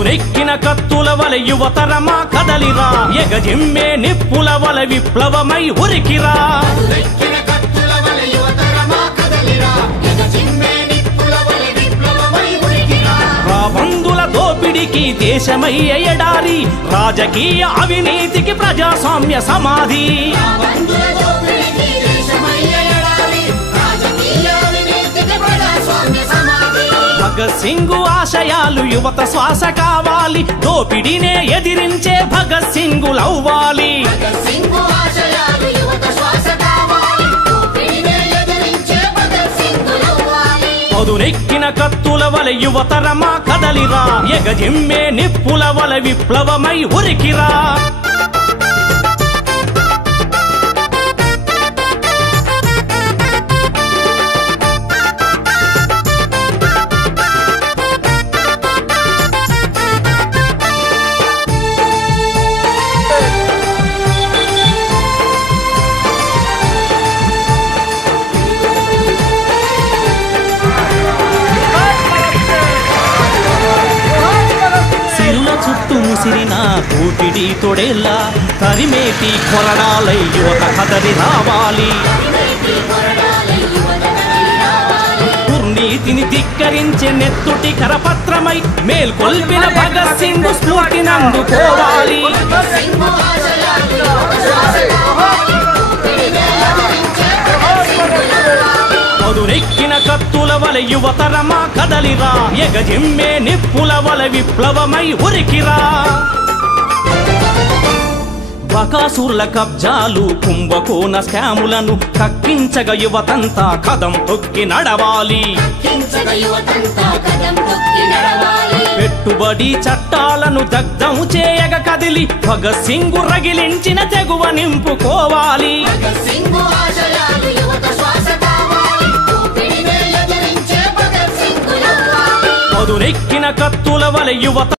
పదునెక్కిన కత్తుల వలె యువతరమా కదలిరా ఎగజిమ్మే నిప్పుల వలె విప్లవమై ఉరికిరా రాబందుల దోపిడికి దేశమై ఎడారి రాజకీయ అవినీతికి ప్రజాస్వామ్య సమాధి భగత్ సింగ్ ఆశయాలు యువత శ్వాస కావాలి దోపిడీనే ఎదిరించే భగత్ సింగులవ్వాలి పదునెక్కిన కత్తుల వలె యువతరమా కదలిరా ఎగజిమ్మే నిప్పుల వలె విప్లవమై ఉరికిరా చుట్టూ ముసిరిన దోపిడీ తొడేలా తరిమేటి కొరడాలై యువత కదలి రావాలి దుర్నీతిని ధిక్కరించే నెత్తుటి కరపత్రమై మేల్కొల్పిన భగత్ సింగ్ స్ఫూర్తినందుకోవాలి పదునెక్కిన కత్తుల వలె యువతరమా కదలిరా ఎగజిమ్మే నిప్పుల వలె విప్లవమై ఉరికిరా బకాసురుల కబ్జాలు కుంభకోణ స్కాములను కక్కించగ యువతంతా కదం తొక్కి నడవాలి పెట్టుబడి చట్టాలను దగ్ధం చేయగ కదిలి భగత్ సింగ్ రగిలించిన తెగువ నింపుకోవాలి పదునెక్కిన కత్తుల వలె యువత